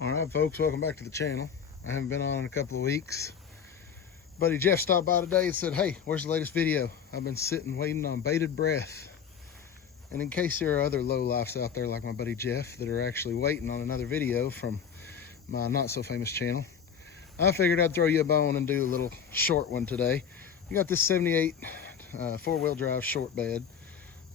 All right, folks, welcome back to the channel. I haven't been on in a couple of weeks. Buddy Jeff stopped by today and said, hey, where's the latest video? I've been sitting waiting on bated breath. And in case there are other lowlifes out there like my buddy Jeff that are actually waiting on another video from my not so famous channel, I figured I'd throw you a bone and do a little short one today. We got this 78 four-wheel drive short bed.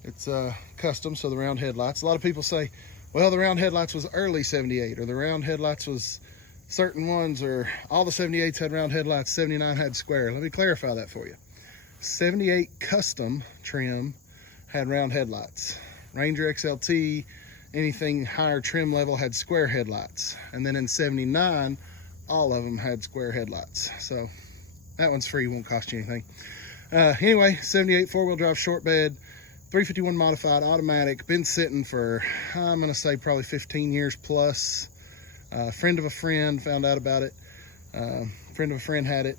It's custom, so the round headlights. A lot of people say, well, the round headlights was early 78, or the round headlights was certain ones, or all the 78s had round headlights, 79 had square. Let me clarify that for you. 78 custom trim had round headlights. Ranger XLT, anything higher trim level had square headlights. And then in 79, all of them had square headlights. So that one's free, won't cost you anything. Anyway, 78 four-wheel drive short bed, 351 modified automatic, been sitting for, I'm gonna say probably 15 years plus. Friend of a friend found out about it. Friend of a friend had it.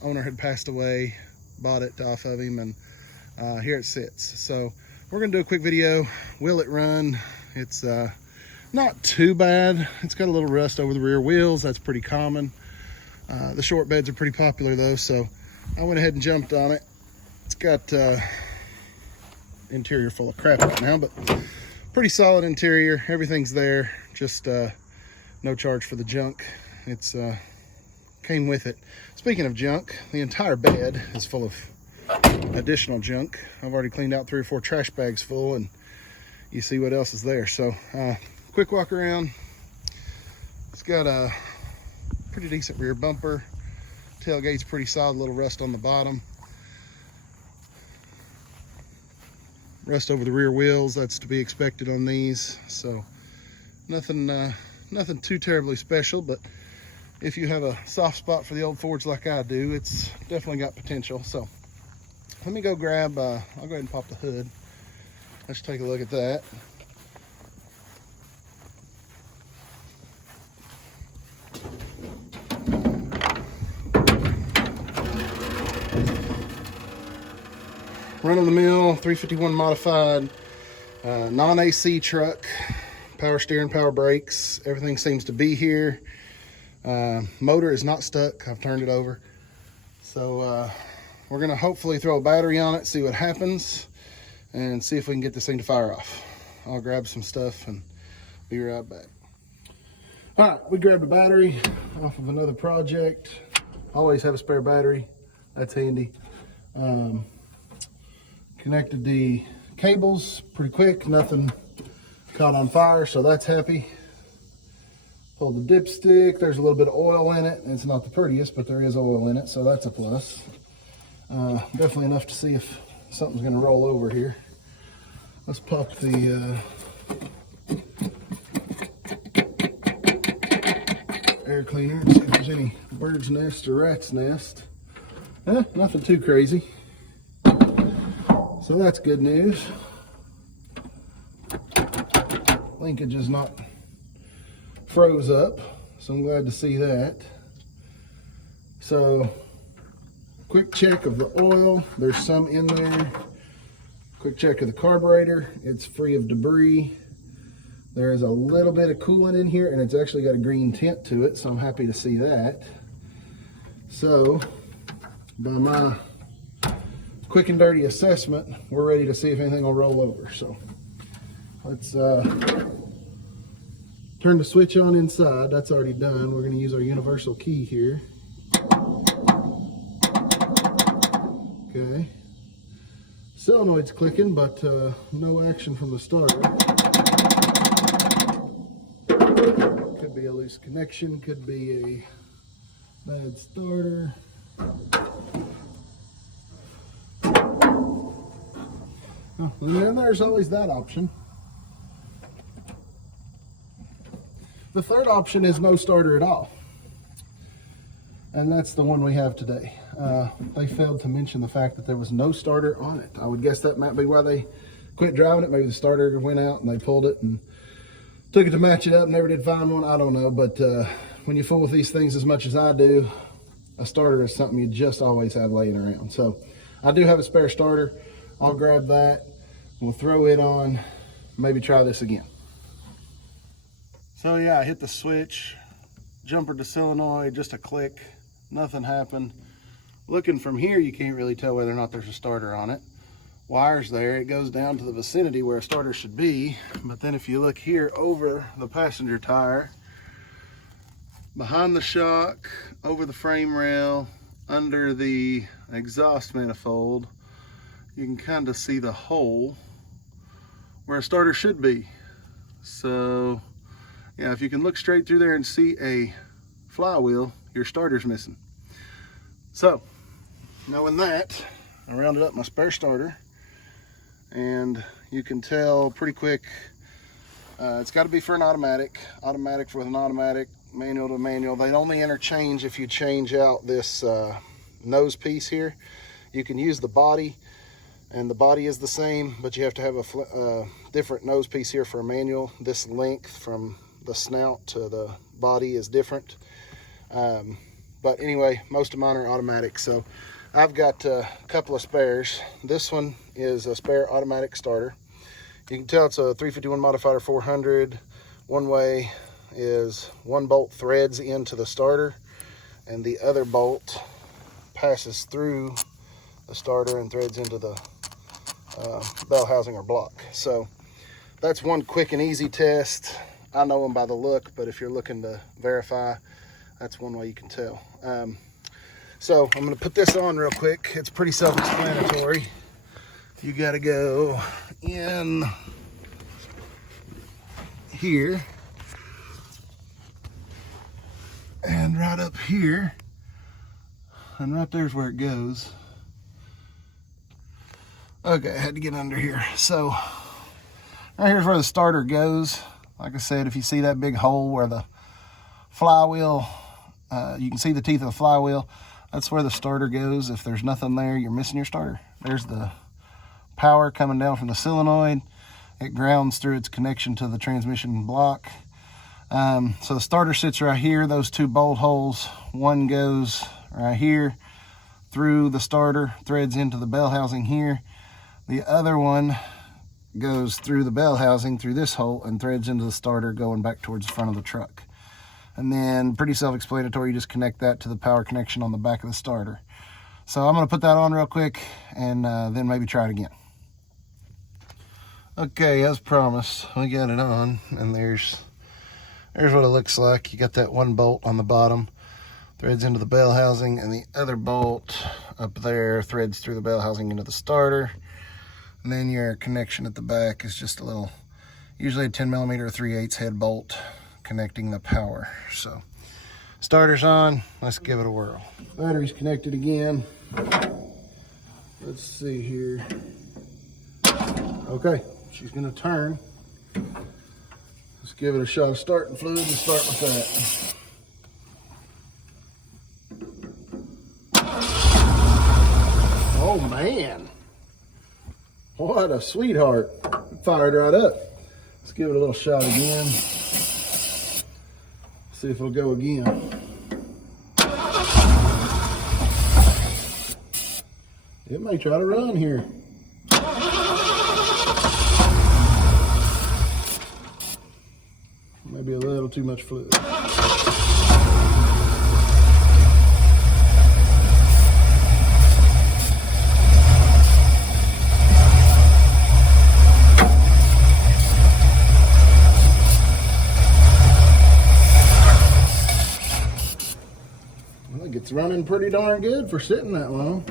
Owner had passed away, bought it off of him, and here it sits. So we're gonna do a quick video. Will it run? It's not too bad. It's got a little rust over the rear wheels. That's pretty common. The short beds are pretty popular though, so I went ahead and jumped on it. It's got interior full of crap right now, but pretty solid interior. Everything's there, just no charge for the junk. It's came with it. Speaking of junk, the entire bed is full of additional junk. I've already cleaned out 3 or 4 trash bags full, and you see what else is there. So quick walk around. It's got a pretty decent rear bumper. Tailgate's pretty solid, little rust on the bottom. Rust over the rear wheels, that's to be expected on these. So nothing too terribly special, but if you have a soft spot for the old Fords like I do, it's definitely got potential. So let me go grab, I'll go ahead and pop the hood. Let's take a look at that. Run-of-the-mill 351 modified non-AC truck, power steering, power brakes, everything seems to be here. Motor is not stuck, I've turned it over. So we're gonna hopefully throw a battery on it, see what happens, and see if we can get this thing to fire off. I'll grab some stuff and be right back. All right, we grabbed a battery off of another project. Always have a spare battery, that's handy. Connected the cables pretty quick, nothing caught on fire, so that's happy. Pulled the dipstick, there's a little bit of oil in it. It's not the prettiest, but there is oil in it, so that's a plus. Definitely enough to see if something's gonna roll over here. Let's pop the air cleaner and see if there's any bird's nest or rat's nest. Nothing too crazy. So that's good news. Linkage is not froze up, so I'm glad to see that. So quick check of the oil, there's some in there. Quick check of the carburetor, it's free of debris. There is a little bit of coolant in here, and it's actually got a green tint to it, so I'm happy to see that. So by my quick and dirty assessment, we're ready to see if anything will roll over. So let's turn the switch on inside. That's already done. We're going to use our universal key here. Okay. Solenoid's clicking, but no action from the starter. Could be a loose connection, could be a bad starter. Oh, and then there's always that option. The third option is no starter at all. And that's the one we have today. They failed to mention the fact that there was no starter on it. I would guess that might be why they quit driving it. Maybe the starter went out and they pulled it and took it to match it up, never did find one. I don't know, but when you fool with these things as much as I do, a starter is something you just always have laying around. So I do have a spare starter. I'll grab that. We'll throw it on, maybe try this again. So yeah, I hit the switch, jumper to solenoid, just a click, nothing happened. Looking from here, you can't really tell whether or not there's a starter on it. Wire's there, it goes down to the vicinity where a starter should be. But then if you look here over the passenger tire, behind the shock, over the frame rail, under the exhaust manifold, you can kind of see the hole where a starter should be. So yeah, if you can look straight through there and see a flywheel, your starter's missing. So knowing that, I rounded up my spare starter, and you can tell pretty quick it's got to be for an automatic with an automatic, manual to manual. They only interchange if you change out this nose piece here. You can use the body, and the body is the same, but you have to have a different nose piece here for a manual. This length from the snout to the body is different. But anyway, most of mine are automatic, so I've got a couple of spares. This one is a spare automatic starter. You can tell it's a 351 Modifier 400. One way is one bolt threads into the starter, and the other bolt passes through the starter and threads into the bell housing or block. So that's one quick and easy test. I know them by the look, but if you're looking to verify, that's one way you can tell. So I'm going to put this on real quick. It's pretty self-explanatory. You got to go in here and right up here, and right there's where it goes. Okay, I had to get under here. So right here's where the starter goes. Like I said, if you see that big hole where the flywheel, you can see the teeth of the flywheel, that's where the starter goes. If there's nothing there, you're missing your starter. There's the power coming down from the solenoid. It grounds through its connection to the transmission block. So the starter sits right here. Those two bolt holes, one goes right here through the starter, threads into the bell housing here. The other one goes through the bell housing through this hole and threads into the starter going back towards the front of the truck. And then pretty self-explanatory, you just connect that to the power connection on the back of the starter. So I'm going to put that on real quick and then maybe try it again. Okay, as promised, we got it on, and there's what it looks like. You got that one bolt on the bottom, threads into the bell housing, and the other bolt up there threads through the bell housing into the starter. And then your connection at the back is just a little, usually a 10mm or 3/8 head bolt connecting the power. So starter's on, let's give it a whirl. Battery's connected again. Let's see here. Okay, she's gonna turn. Let's give it a shot of starting fluid and start with that. Oh man, what a sweetheart. Fired right up. Let's give it a little shot again. See if it'll go again. It may try to run here. Maybe a little too much fluid. Well, it gets running pretty darn good for sitting that long.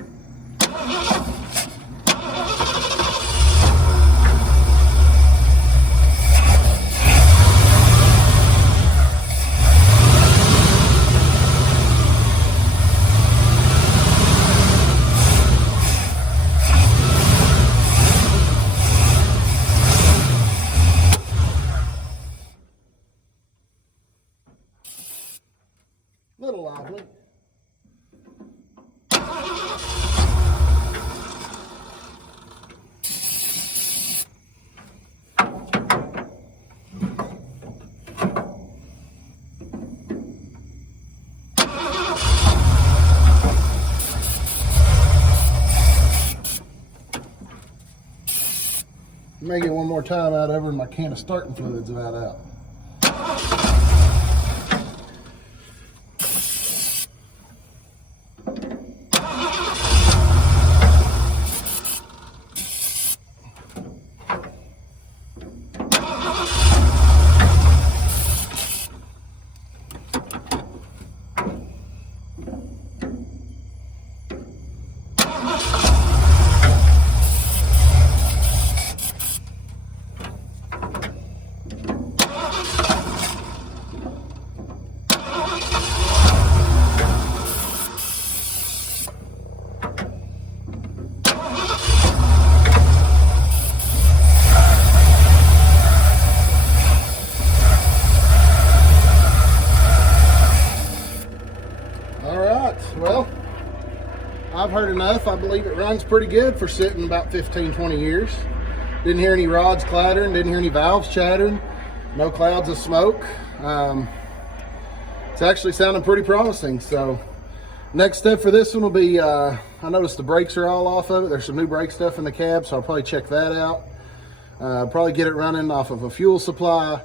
Little lively. May get one more time out over and my can of starting fluid's about out. heard enough. I believe it runs pretty good for sitting about 15, 20 years. Didn't hear any rods clattering, didn't hear any valves chattering, no clouds of smoke. It's actually sounding pretty promising. So next step for this one will be, I noticed the brakes are all off of it. There's some new brake stuff in the cab, so I'll probably check that out. Probably get it running off of a fuel supply,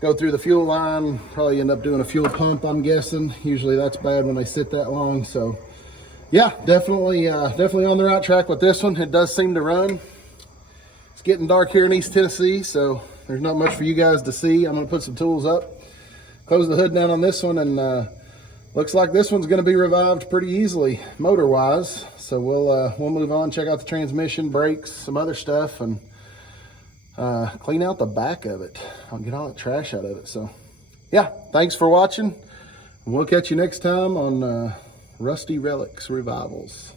go through the fuel line, probably end up doing a fuel pump, I'm guessing. Usually that's bad when they sit that long. So yeah, definitely on the right track with this one. It does seem to run. It's getting dark here in East Tennessee, so there's not much for you guys to see. I'm gonna put some tools up, close the hood down on this one, and looks like this one's gonna be revived pretty easily motor wise. So we'll move on, check out the transmission, brakes, some other stuff, and clean out the back of it. I'll get all the trash out of it. So yeah, thanks for watching. We'll catch you next time on Rusty Relics Revivals.